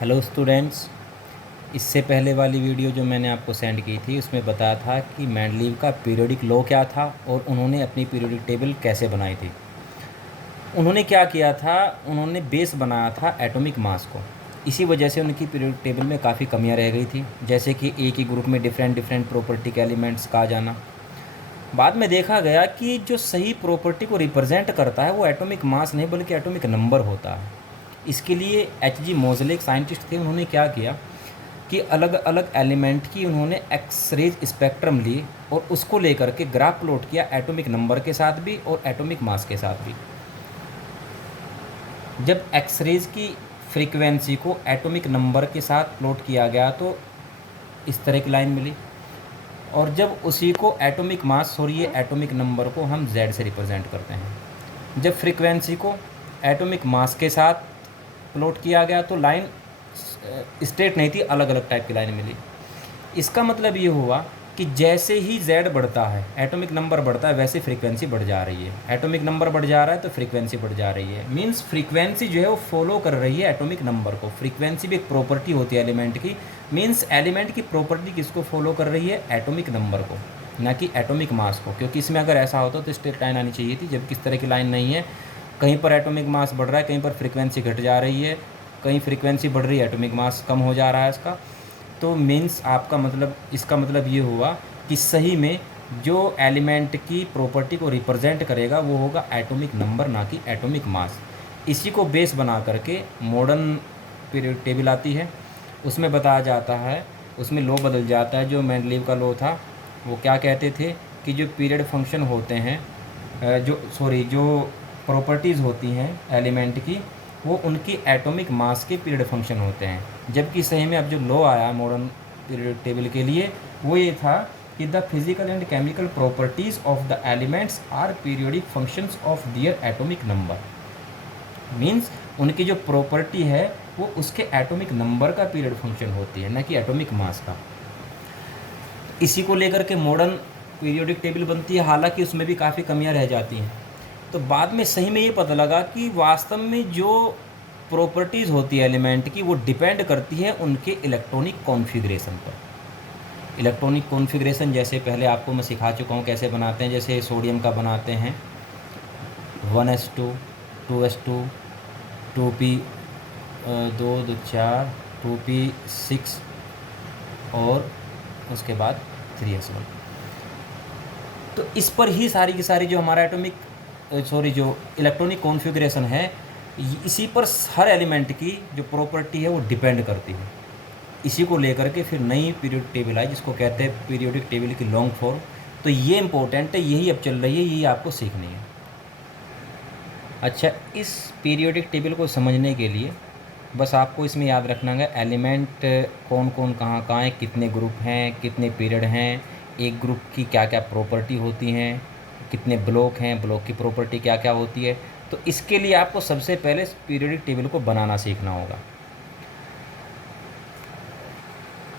Hello students. इससे पहले वाली वीडियो जो मैंने आपको सेंड की थी उसमें बताया था कि मेंडलीव का पीरियोडिक लॉ क्या था और उन्होंने अपनी पीरियोडिक टेबल कैसे बनाई थी। उन्होंने क्या किया था, उन्होंने बेस बनाया था एटॉमिक मास को। इसी वजह से उनकी पीरियोडिक टेबल में काफ़ी कमियां रह गई थी, जैसे कि एक ही ग्रुप में डिफरेंट डिफरेंट प्रॉपर्टी के एलिमेंट्स का आ जाना। बाद में देखा गया कि जो सही प्रॉपर्टी को रिप्रेजेंट करता है वो एटॉमिक मास नहीं बल्कि एटॉमिक नंबर होता है। इसके लिए H.G. मोज़ले एक साइंटिस्ट थे, उन्होंने क्या किया कि अलग अलग एलिमेंट की उन्होंने एक्स रेज स्पेक्ट्रम ली और उसको लेकर के ग्राफ प्लॉट किया एटॉमिक नंबर के साथ भी और एटॉमिक मास के साथ भी। जब एक्स रेज की फ्रीक्वेंसी को एटॉमिक नंबर के साथ प्लॉट किया गया तो इस तरह की लाइन मिली, और जब उसी को एटॉमिक मास और ये एटॉमिक नंबर को हम Z से रिप्रेजेंट करते हैं। जब फ्रीक्वेंसी को एटॉमिक मास के साथ प्लॉट किया गया तो लाइन स्ट्रेट नहीं थी, अलग अलग टाइप की लाइन मिली। इसका मतलब ये हुआ कि जैसे ही Z बढ़ता है, एटॉमिक नंबर बढ़ता है, वैसे फ्रीक्वेंसी बढ़ जा रही है। एटॉमिक नंबर बढ़ जा रहा है तो फ्रीक्वेंसी बढ़ जा रही है। मींस फ्रीक्वेंसी जो है वो फॉलो कर रही है एटॉमिक नंबर को। फ्रीक्वेंसी भी एक प्रॉपर्टी होती है एलिमेंट की। मींस एलिमेंट की प्रॉपर्टी किसको फॉलो कर रही है? एटॉमिक नंबर को, ना कि एटॉमिक मास को। क्योंकि इसमें अगर ऐसा होता तो स्ट्रेट लाइन आनी चाहिए थी, जबकि इस तरह की लाइन नहीं है। कहीं पर एटॉमिक मास बढ़ रहा है, कहीं पर फ्रीक्वेंसी घट जा रही है, कहीं फ्रीक्वेंसी बढ़ रही है, एटॉमिक मास कम हो जा रहा है इसका। तो मीन्स आपका मतलब, इसका मतलब ये हुआ कि सही में जो एलिमेंट की प्रॉपर्टी को रिप्रेजेंट करेगा वो होगा एटॉमिक नंबर, ना कि एटॉमिक मास। इसी को बेस बना करके मॉडर्न पीरियोडिक टेबल आती है। उसमें बताया जाता है, उसमें लॉ बदल जाता है। जो मेंडलीव का लॉ था वो क्या कहते थे कि जो पीरियड फंक्शन होते हैं, जो प्रॉपर्टीज़ होती हैं एलिमेंट की, वो उनकी एटॉमिक मास के पीरियड फंक्शन होते हैं। जबकि सही में अब जो लॉ आया मॉडर्न पीरियड टेबल के लिए वो ये था कि the physical and chemical properties of the elements are periodic functions of their atomic number. Means उनकी जो प्रॉपर्टी है वो उसके एटॉमिक नंबर का पीरियड फंक्शन होती है, न कि एटॉमिक मास का। इसी को लेकर के मॉडर्न पीरियोडिक टेबल बनती है, हालांकि उसमें भी काफ़ी कमियां रह जाती हैं। तो बाद में सही में ये पता लगा कि वास्तव में जो प्रॉपर्टीज़ होती है एलिमेंट की वो डिपेंड करती है उनके इलेक्ट्रॉनिक कॉन्फ़िगरेशन पर। इलेक्ट्रॉनिक कॉन्फ़िगरेशन जैसे पहले आपको मैं सिखा चुका हूँ कैसे बनाते हैं। जैसे सोडियम का बनाते हैं 1s2, 2s2, 2p, 2 2 4, 2p6 और उसके बाद 3s1। तो इस पर ही सारी की सारी जो हमारा जो इलेक्ट्रॉनिक कॉन्फ़िगरेशन है, इसी पर हर एलिमेंट की जो प्रॉपर्टी है वो डिपेंड करती है। इसी को लेकर के फिर नई पीरियोडिक टेबल आई, जिसको कहते हैं पीरियोडिक टेबल की लॉन्ग फॉर्म। तो ये इंपॉर्टेंट है, यही अब चल रही है, यही आपको सीखनी है। अच्छा, इस पीरियोडिक टेबल को समझने के लिए बस आपको इसमें याद रखना है एलिमेंट कौन कौन कहाँ कहाँ है, कितने ग्रुप हैं, कितने पीरियड हैं, एक ग्रुप की क्या क्या प्रॉपर्टी होती हैं, कितने ब्लॉक हैं, ब्लॉक की प्रॉपर्टी क्या क्या होती है। तो इसके लिए आपको सबसे पहले पीरियोडिक टेबल को बनाना सीखना होगा।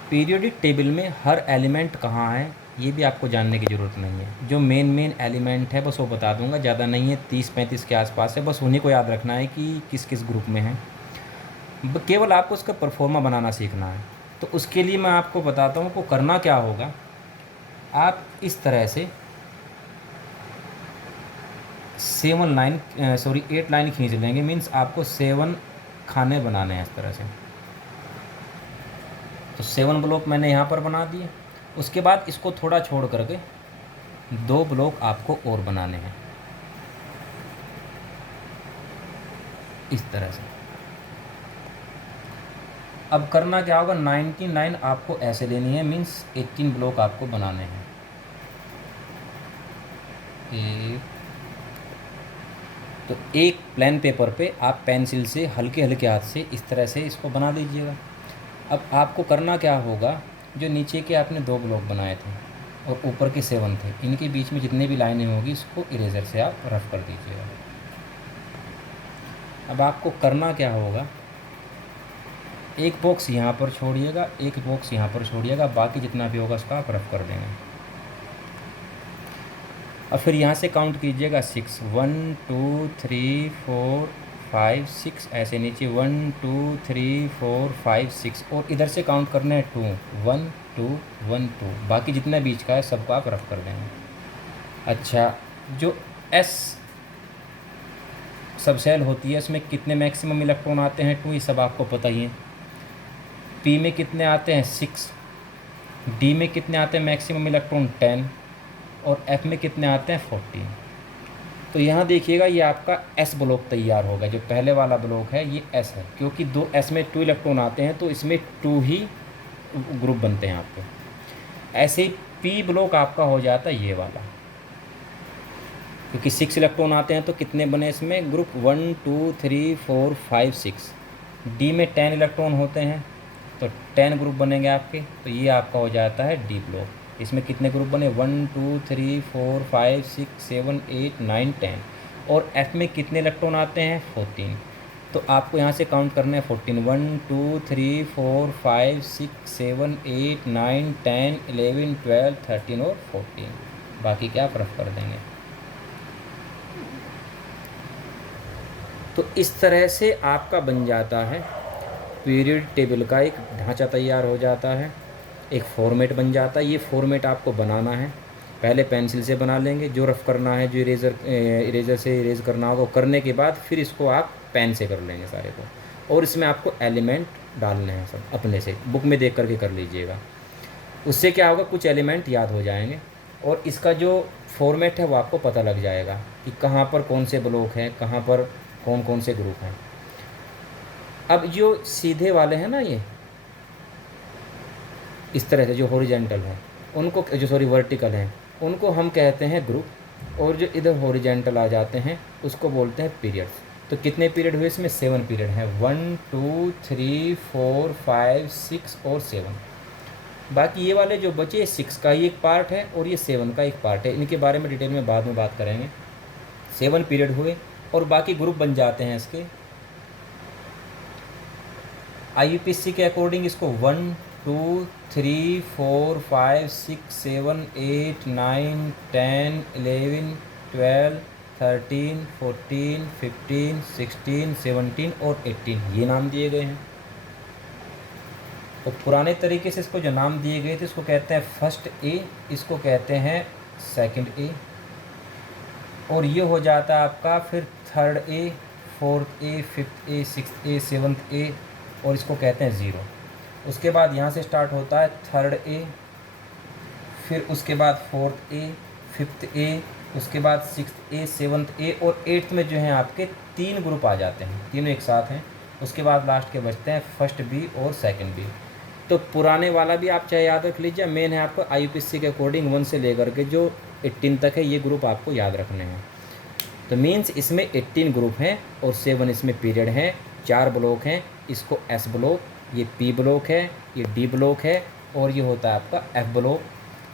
पीरियोडिक टेबल में हर एलिमेंट कहाँ है ये भी आपको जानने की ज़रूरत नहीं है। जो मेन एलिमेंट है बस वो बता दूंगा, ज़्यादा नहीं है, 30-35 के आसपास है। बस उन्हीं को याद रखना है कि किस किस ग्रुप में है। केवल आपको उसका परफॉर्मा बनाना सीखना है। तो उसके लिए मैं आपको बताता हूँ को करना क्या होगा। आप इस तरह से 8 लाइन खींच लेंगे। मीन्स आपको 7 खाने बनाने हैं इस तरह से। तो 7 ब्लॉक मैंने यहाँ पर बना दिए। उसके बाद इसको थोड़ा छोड़ करके 2 ब्लॉक आपको और बनाने हैं इस तरह से। अब करना क्या होगा, 19 लाइन आपको ऐसे लेनी है। मीन्स 18 ब्लॉक आपको बनाने हैं। तो एक प्लेन पेपर पे आप पेंसिल से हल्के हल्के हाथ से इस तरह से इसको बना दीजिएगा। अब आपको करना क्या होगा, जो नीचे के आपने 2 ब्लॉक बनाए थे और ऊपर के 7 थे, इनके बीच में जितने भी लाइनें होगी इसको इरेजर से आप रफ कर दीजिएगा। अब आपको करना क्या होगा, एक बॉक्स यहाँ पर छोड़िएगा, एक बॉक्स यहाँ पर छोड़िएगा, बाकी जितना भी होगा उसका आप रफ कर देंगे। और फिर यहाँ से काउंट कीजिएगा 6, 1 2 3 4 5 6, ऐसे नीचे 1 2 3 4 5 6, और इधर से काउंट करना है 2 1 2 1 2, बाकी जितना बीच का है सबको आप रफ कर देंगे। अच्छा, जो एस सबसेल होती है इसमें कितने मैक्सिमम इलेक्ट्रॉन आते हैं 2, ये सब आपको पता ही है। पी में कितने आते हैं 6, डी में कितने आते हैं मैक्सिमम इलेक्ट्रॉन 10, और एफ में कितने आते हैं 14। तो यहाँ देखिएगा ये आपका एस ब्लॉक तैयार होगा। जो पहले वाला ब्लॉक है ये एस है, क्योंकि दो एस में 2 इलेक्ट्रॉन आते हैं तो इसमें 2 ही ग्रुप बनते हैं आपके। ऐसे ही पी ब्लॉक आपका हो जाता है ये वाला, क्योंकि 6 इलेक्ट्रॉन आते हैं तो कितने बने इसमें ग्रुप 1 2 3 4 5 6। डी में 10 इलेक्ट्रॉन होते हैं तो 10 ग्रुप बनेंगे आपके, तो ये आपका हो जाता है डी ब्लॉक। इसमें कितने ग्रुप बने 1 2 3 4 5 6 7 8 9 10। और एफ में कितने इलेक्ट्रॉन आते हैं 14, तो आपको यहाँ से काउंट करना है 14 1 2 3 4 5 6 7 8 9 10 11 12 13 और 14, बाकी क्या आप रफ कर देंगे। तो इस तरह से आपका बन जाता है पीरियड टेबल का एक ढांचा तैयार हो जाता है, एक फॉर्मेट बन जाता है। ये फॉर्मेट आपको बनाना है, पहले पेंसिल से बना लेंगे, जो रफ़ करना है, जो इरेज़र से इरेज़ करना होगा वो करने के बाद फिर इसको आप पेन से कर लेंगे सारे को। और इसमें आपको एलिमेंट डालने हैं सब अपने से, बुक में देख करके कर लीजिएगा। उससे क्या होगा, कुछ एलिमेंट याद हो जाएंगे और इसका जो फॉर्मेट है वो आपको पता लग जाएगा कि कहाँ पर कौन से ब्लॉक हैं, कहाँ पर कौन कौन से ग्रुप हैं। अब जो सीधे वाले हैं ना, ये इस तरह से जो हॉरिजेंटल हैं उनको, जो सॉरी वर्टिकल हैं उनको हम कहते हैं ग्रुप, और जो इधर हॉरिजेंटल आ जाते हैं उसको बोलते हैं पीरियड्स। तो कितने पीरियड हुए इसमें 7 पीरियड हैं, 1 2 3 4 5 6 और 7। बाकी ये वाले जो बचे 6 का ही एक पार्ट है और ये 7 का एक पार्ट है, इनके बारे में डिटेल में बाद में बात करेंगे। 7 पीरियड हुए और बाकी ग्रुप बन जाते हैं इसके। IUPAC के अकॉर्डिंग इसको 1 2 3 4 5 6 7 8 9 10 11 12 13 14 15 16 17 और 18 ये नाम दिए गए हैं। तो पुराने तरीके से इसको जो नाम दिए गए थे इसको कहते हैं फर्स्ट ए, इसको कहते हैं सेकंड ए, और ये हो जाता है आपका फिर third A, fourth A, fifth A, sixth A, seventh A, और इसको कहते हैं ज़ीरो। उसके बाद यहाँ से स्टार्ट होता है थर्ड ए, फिर उसके बाद फोर्थ ए, फिफ्थ ए, उसके बाद सिक्स्थ ए, सेवन्थ ए, और एट्थ में जो है आपके 3 ग्रुप आ जाते हैं, तीनों एक साथ हैं। उसके बाद लास्ट के बचते हैं फर्स्ट बी और सेकंड बी। तो पुराने वाला भी आप चाहे याद रख लीजिए, मेन है आपको IUPAC के अकॉर्डिंग 1 से लेकर के जो 18 तक है ये ग्रुप आपको याद रखने हैं। तो मीन्स इसमें 18 ग्रुप हैं और 7 इसमें पीरियड हैं, 4 ब्लॉक हैं। इसको S ब्लॉक, ये P ब्लॉक है, ये D ब्लॉक है, और ये होता है आपका F ब्लॉक।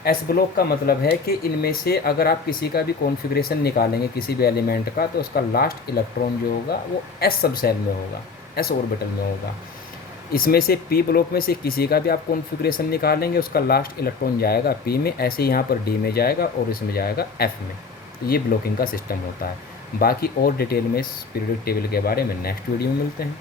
S ब्लॉक का मतलब है कि इनमें से अगर आप किसी का भी कॉन्फ़िगरेशन निकालेंगे किसी भी एलिमेंट का, तो उसका लास्ट इलेक्ट्रॉन जो होगा वो S सबसेल में होगा, S ऑर्बिटल में होगा। इसमें से P ब्लॉक में से किसी का भी आप कॉन्फ़िगरेशन निकालेंगे उसका लास्ट इलेक्ट्रॉन जाएगा P में, ऐसे यहाँ पर D में जाएगा और इसमें जाएगा F में। तो ये ब्लॉकिंग का सिस्टम होता है। बाकी और डिटेल में इस पीरियोडिक टेबल के बारे में नेक्स्ट वीडियो में मिलते हैं।